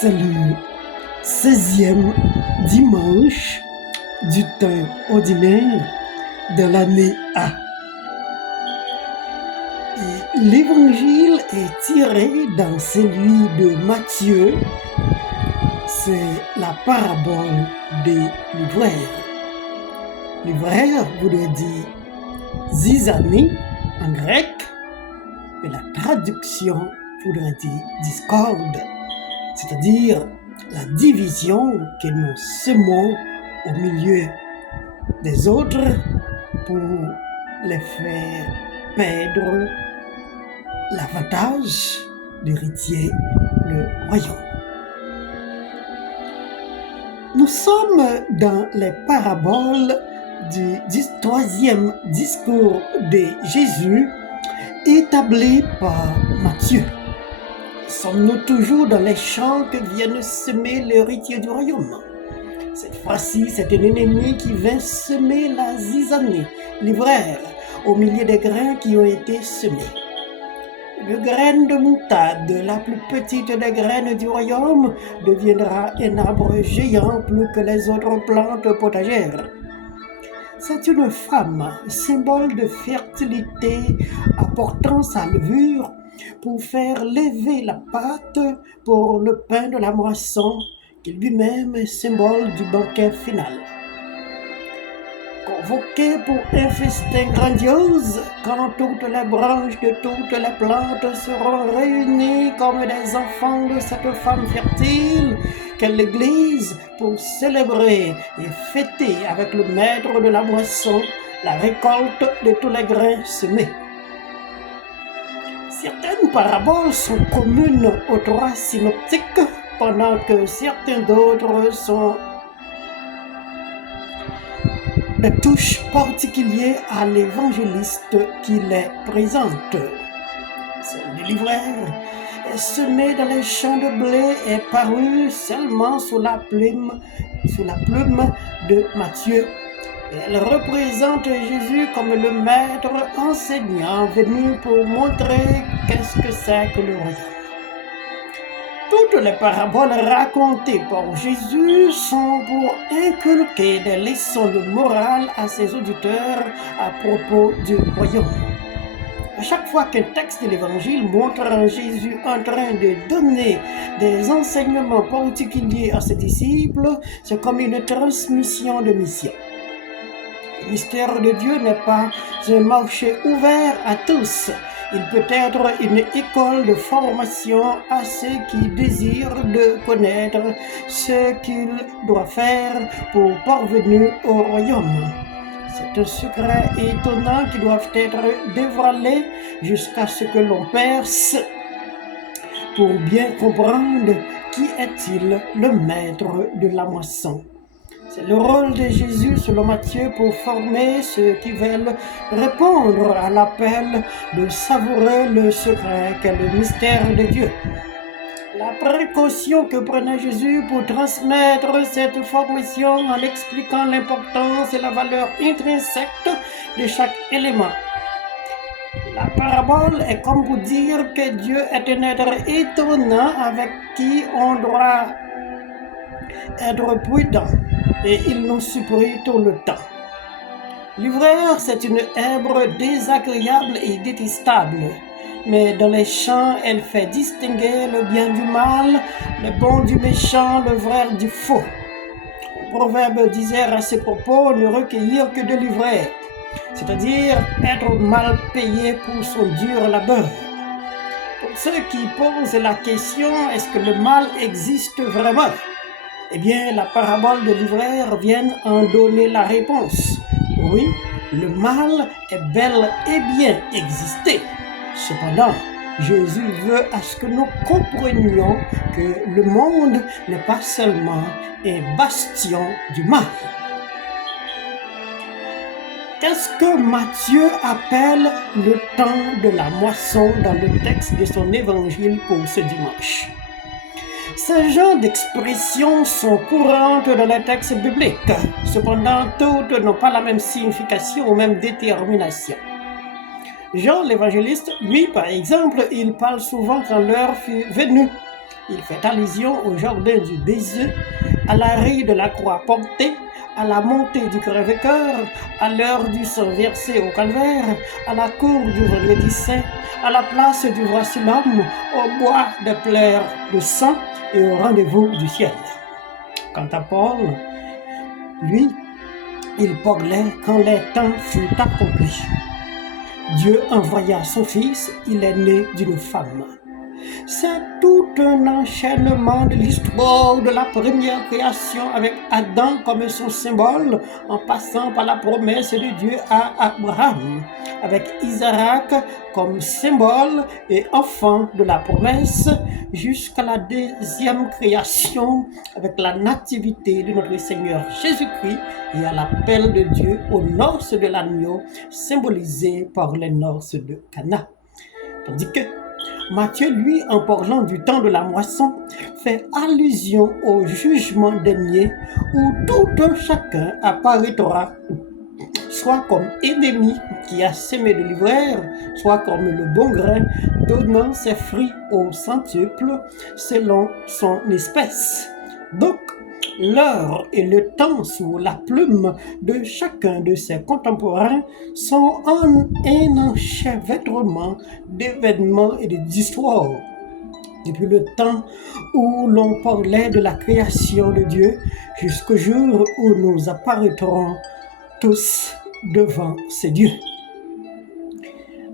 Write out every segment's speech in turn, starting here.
C'est le 16e dimanche du temps ordinaire de l'année A. Et l'évangile est tiré dans celui de Matthieu. C'est la parabole des livreurs. Livreur voudrait dire zizanie en grec, et la traduction voudrait dire discorde, c'est-à-dire la division que nous semons au milieu des autres pour les faire perdre l'avantage d'héritier le royaume. Nous sommes dans les paraboles du 3e discours de Jésus établi par Matthieu. Sommes-nous toujours dans les champs que viennent semer l'héritier du royaume? Cette fois-ci, c'est un ennemi qui vient semer la zizanie, l'ivrère, au milieu des grains qui ont été semés. Le grain de moutarde, la plus petite des graines du royaume, deviendra un arbre géant plus que les autres plantes potagères. C'est une femme, symbole de fertilité, apportant sa levure pour faire lever la pâte pour le pain de la moisson, qui lui-même est symbole du banquet final. Convoqué pour un festin grandiose, quand toutes les branches de toutes les plantes seront réunies comme des enfants de cette femme fertile, qu'est l'Église pour célébrer et fêter avec le maître de la moisson la récolte de tous les grains semés. Certaines paraboles sont communes aux trois synoptiques, pendant que certains d'autres sont des touches particulières à l'évangéliste qui les présente. Celle du livreur est semée dans les champs de blé et parue seulement sous la plume de Matthieu. Elle représente Jésus comme le maître enseignant venu pour montrer qu'est-ce que c'est que le royaume. Toutes les paraboles racontées par Jésus sont pour inculquer des leçons de morale à ses auditeurs à propos du royaume. À chaque fois qu'un texte de l'Évangile montre Jésus en train de donner des enseignements particuliers à ses disciples, c'est comme une transmission de mission. Le mystère de Dieu n'est pas un marché ouvert à tous. Il peut être une école de formation à ceux qui désirent de connaître ce qu'ils doivent faire pour parvenir au royaume. C'est un secret étonnant qui doit être dévoilé jusqu'à ce que l'on perce pour bien comprendre qui est-il le maître de la moisson. C'est le rôle de Jésus, selon Matthieu, pour former ceux qui veulent répondre à l'appel de savourer le secret qu'est le mystère de Dieu. La précaution que prenait Jésus pour transmettre cette formation en expliquant l'importance et la valeur intrinsèque de chaque élément. La parabole est comme pour dire que Dieu est un être étonnant avec qui on doit être prudent et il nous supplie tout le temps. L'ivreur, c'est une herbe désagréable et détestable, mais dans les champs, elle fait distinguer le bien du mal, le bon du méchant, le vrai du faux. Le proverbe disait à ce propos ne recueillir que de l'ivraie, c'est-à-dire être mal payé pour son dur labeur. Pour ceux qui posent la question, est-ce que le mal existe vraiment? Eh bien, la parabole de l'ivreur vient en donner la réponse. Oui, le mal est bel et bien existé. Cependant, Jésus veut à ce que nous comprenions que le monde n'est pas seulement un bastion du mal. Qu'est-ce que Matthieu appelle le temps de la moisson dans le texte de son évangile pour ce dimanche? Ces genres d'expressions sont courantes dans les textes bibliques. Cependant, toutes n'ont pas la même signification ou même détermination. Jean l'évangéliste, lui, par exemple, il parle souvent quand l'heure fut venue. Il fait allusion au jardin du baiser, à l'arrêt de la croix portée, à la montée du crève-cœur, à l'heure du sang versé au calvaire, à la cour du vendredi saint, à la place du roi Siloam, au bois de pleurs de sang et au rendez-vous du ciel. Quant à Paul, lui, il parlait quand les temps furent accomplis. Dieu envoya son fils, il est né d'une femme. C'est tout un enchaînement de l'histoire de la première création avec Adam comme son symbole, en passant par la promesse de Dieu à Abraham, avec Isaac comme symbole et enfant de la promesse, jusqu'à la deuxième création avec la nativité de notre Seigneur Jésus-Christ et à l'appel de Dieu aux noces de l'agneau, symbolisées par les noces de Cana. Tandis que Matthieu, lui, en parlant du temps de la moisson, fait allusion au jugement dernier où tout un chacun apparaîtra, soit comme ennemi qui a semé de l'ivraie, soit comme le bon grain donnant ses fruits au centuple selon son espèce. Donc, l'heure et le temps sous la plume de chacun de ses contemporains sont un enchevêtrement d'événements et d'histoires. Depuis le temps où l'on parlait de la création de Dieu jusqu'au jour où nous apparaîtrons tous devant ces dieux.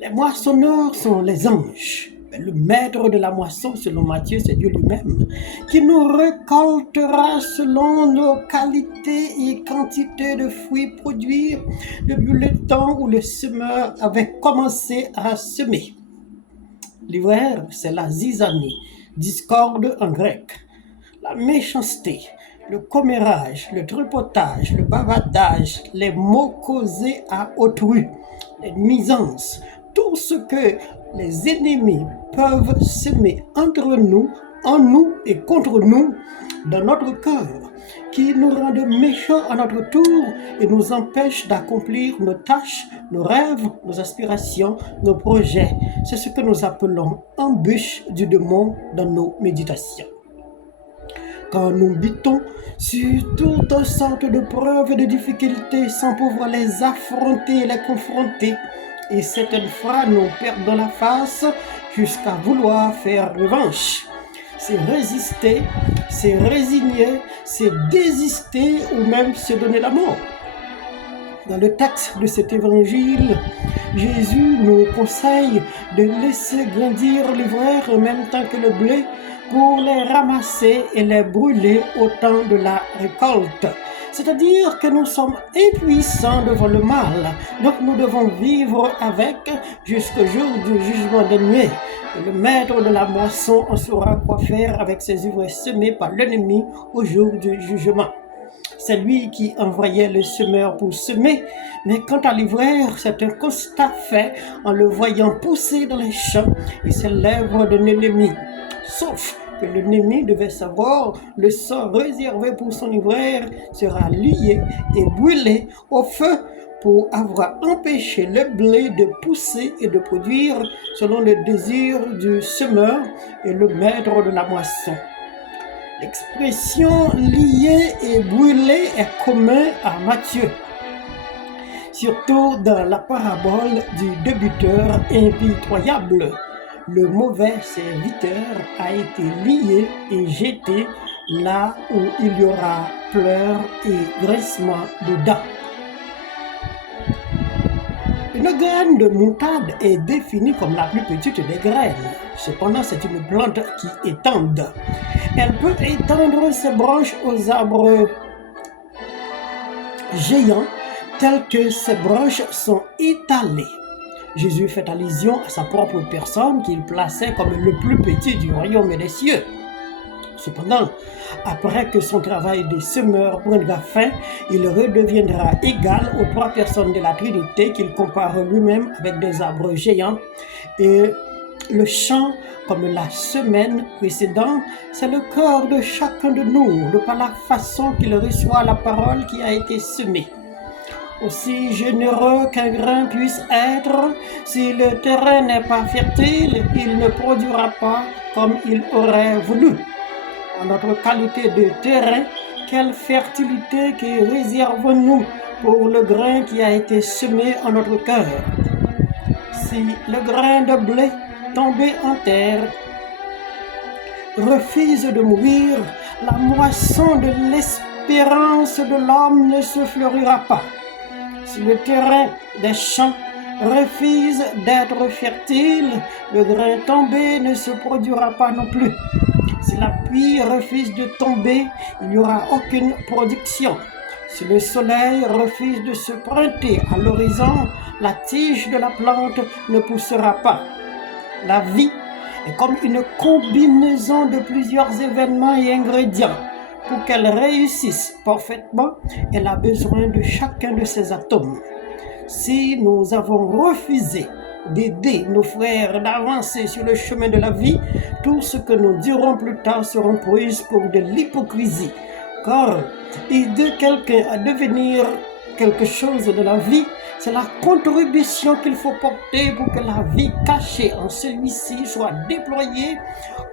Les moissonneurs sont les anges. Le maître de la moisson, selon Matthieu, c'est Dieu lui-même, qui nous récoltera selon nos qualités et quantités de fruits produits depuis le temps où le semeur avait commencé à semer. L'ivraie, c'est la zizanie, discorde en grec, la méchanceté, le commérage, le tripotage, le bavardage, les mots causés à autrui, les nuisances, tout ce que les ennemis peuvent semer entre nous, en nous et contre nous, dans notre cœur, qui nous rendent méchants à notre tour et nous empêchent d'accomplir nos tâches, nos rêves, nos aspirations, nos projets. C'est ce que nous appelons embûches du démon dans nos méditations. Quand nous butons sur toutes sortes de preuves et de difficultés sans pouvoir les affronter et les confronter, et certaines fois nous perdons la face jusqu'à vouloir faire revanche. C'est résister, c'est résigner, c'est désister ou même se donner la mort. Dans le texte de cet évangile, Jésus nous conseille de laisser grandir l'ivraie en même temps que le blé pour les ramasser et les brûler au temps de la récolte. C'est-à-dire que nous sommes impuissants devant le mal, donc nous devons vivre avec jusqu'au jour du jugement dernier. Et le maître de la moisson en saura quoi faire avec ces ivraies semées par l'ennemi au jour du jugement. C'est lui qui envoyait le semeur pour semer, mais quant à l'ivraie, c'est un constat fait en le voyant pousser dans les champs et c'est l'œuvre d'un ennemi. Sauf que l'ennemi devait savoir le sort réservé pour son ivraie sera lié et brûlé au feu pour avoir empêché le blé de pousser et de produire selon le désir du semeur et le maître de la moisson. L'expression lié et brûlé est commune à Matthieu, surtout dans la parabole du débiteur impitoyable. Le mauvais serviteur a été lié et jeté là où il y aura pleurs et grincement de dents. Une graine de moutarde est définie comme la plus petite des graines. Cependant, c'est une plante qui étende. Elle peut étendre ses branches aux arbres géants, tels que ses branches sont étalées. Jésus fait allusion à sa propre personne qu'il plaçait comme le plus petit du royaume des cieux. Cependant, après que son travail de semeur prendra fin, il redeviendra égal aux trois personnes de la Trinité qu'il compare lui-même avec des arbres géants. Et le champ, comme la semaine précédente, c'est le cœur de chacun de nous, de par la façon qu'il reçoit la parole qui a été semée. Aussi généreux qu'un grain puisse être, si le terrain n'est pas fertile, il ne produira pas comme il aurait voulu. En notre qualité de terrain, quelle fertilité que réservons-nous pour le grain qui a été semé en notre cœur? Si le grain de blé tombé en terre refuse de mourir, la moisson de l'espérance de l'homme ne se fleurira pas. Si le terrain des champs refuse d'être fertile, le grain tombé ne se produira pas non plus. Si la pluie refuse de tomber, il n'y aura aucune production. Si le soleil refuse de se pointer à l'horizon, la tige de la plante ne poussera pas. La vie est comme une combinaison de plusieurs événements et ingrédients. Pour qu'elle réussisse parfaitement, elle a besoin de chacun de ces atomes. Si nous avons refusé d'aider nos frères d'avancer sur le chemin de la vie, tout ce que nous dirons plus tard seront prises pour de l'hypocrisie. Car aider quelqu'un à devenir quelque chose de la vie, c'est la contribution qu'il faut porter pour que la vie cachée en celui-ci soit déployée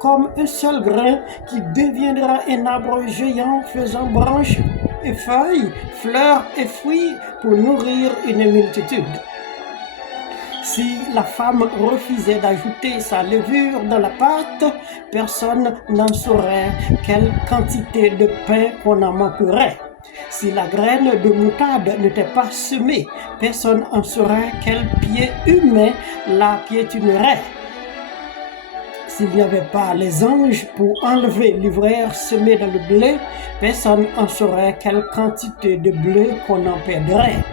comme un seul grain qui deviendra un arbre géant faisant branches et feuilles, fleurs et fruits pour nourrir une multitude. Si la femme refusait d'ajouter sa levure dans la pâte, personne n'en saurait quelle quantité de pain qu'on en manquerait. Si la graine de moutarde n'était pas semée, personne n'en saurait quel pied humain la piétinerait. S'il n'y avait pas les anges pour enlever l'ivraie semée dans le blé, personne n'en saurait quelle quantité de blé qu'on en perdrait.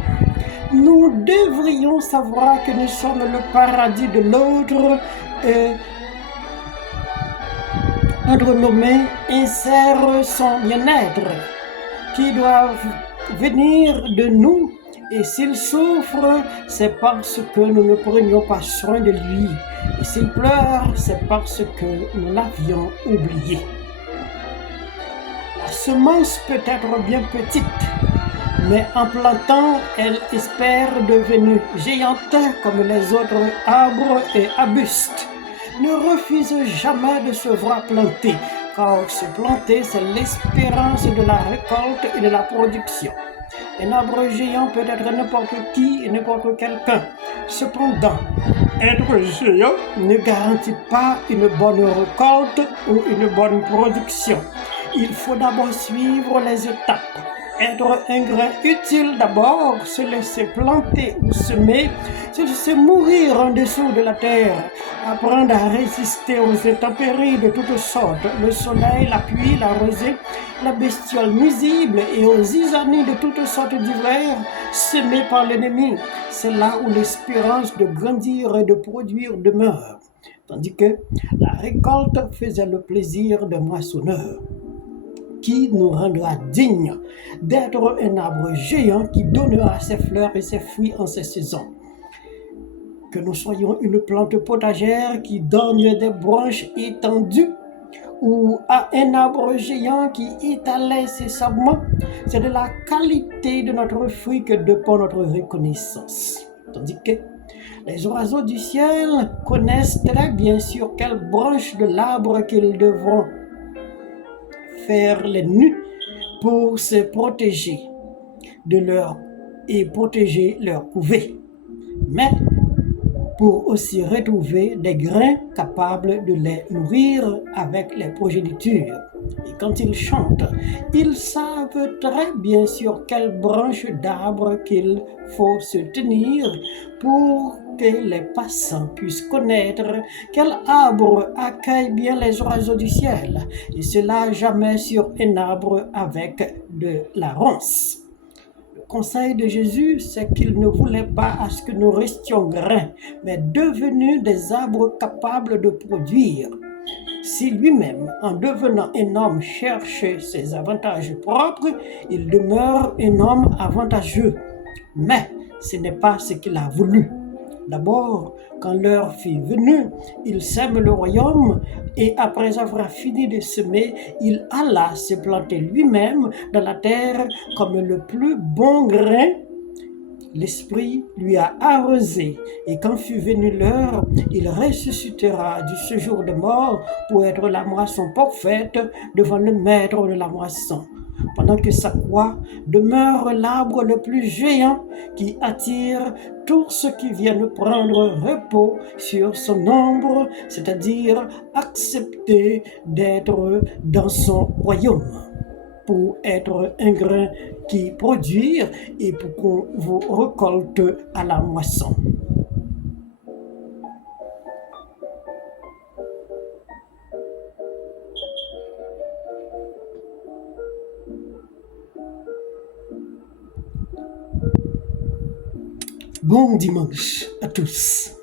Nous devrions savoir que nous sommes le paradis de l'autre et entre nos mains insère son bien-être qui doit venir de nous, et s'il souffre, c'est parce que nous ne prenions pas soin de lui, et s'il pleure, c'est parce que nous l'avions oublié. La semence peut être bien petite, mais en plantant, elle espère devenir géante comme les autres arbres et arbustes. Ne refuse jamais de se voir planter, car se planter, c'est l'espérance de la récolte et de la production. Un arbre géant peut être n'importe qui et n'importe quelqu'un. Cependant, être géant ne garantit pas une bonne récolte ou une bonne production. Il faut d'abord suivre les étapes. Être un grain utile d'abord, se laisser planter ou semer, se laisser mourir en dessous de la terre, apprendre à résister aux intempéries de toutes sortes, le soleil, la pluie, la rosée, la bestiole nuisible et aux zizanies de toutes sortes d'hiver semés par l'ennemi. C'est là où l'espérance de grandir et de produire demeure, tandis que la récolte faisait le plaisir des moissonneurs. Qui nous rendra dignes d'être un arbre géant qui donnera ses fleurs et ses fruits en ses saisons. Que nous soyons une plante potagère qui donne des branches étendues ou à un arbre géant qui étalait ses segments, c'est de la qualité de notre fruit que dépend notre reconnaissance. Tandis que les oiseaux du ciel connaissent très bien sur quelle branche de l'arbre qu'ils devront faire les nus pour se protéger et protéger leur couvée, mais pour aussi retrouver des grains capables de les nourrir avec les progénitures. Et quand ils chantent, ils savent très bien sur quelle branche d'arbre qu'il faut se tenir pour que les passants puissent connaître quel arbre accueille bien les oiseaux du ciel, et cela jamais sur un arbre avec de la ronce. Le conseil de Jésus, c'est qu'il ne voulait pas à ce que nous restions grains, mais devenus des arbres capables de produire. Si lui-même, en devenant un homme, cherchait ses avantages propres, il demeure un homme avantageux. Mais ce n'est pas ce qu'il a voulu. D'abord, quand l'heure fut venue, il sème le royaume et après avoir fini de semer, il alla se planter lui-même dans la terre comme le plus bon grain L'Esprit lui a arrosé, et quand fut venue l'heure, il ressuscitera du séjour de mort pour être la moisson parfaite devant le maître de la moisson. Pendant que sa croix demeure l'arbre le plus géant qui attire tous ceux qui viennent prendre repos sur son ombre, c'est-à-dire accepter d'être dans son royaume pour être un grain qui produit et pour qu'on vous récolte à la moisson. Bon dimanche à tous.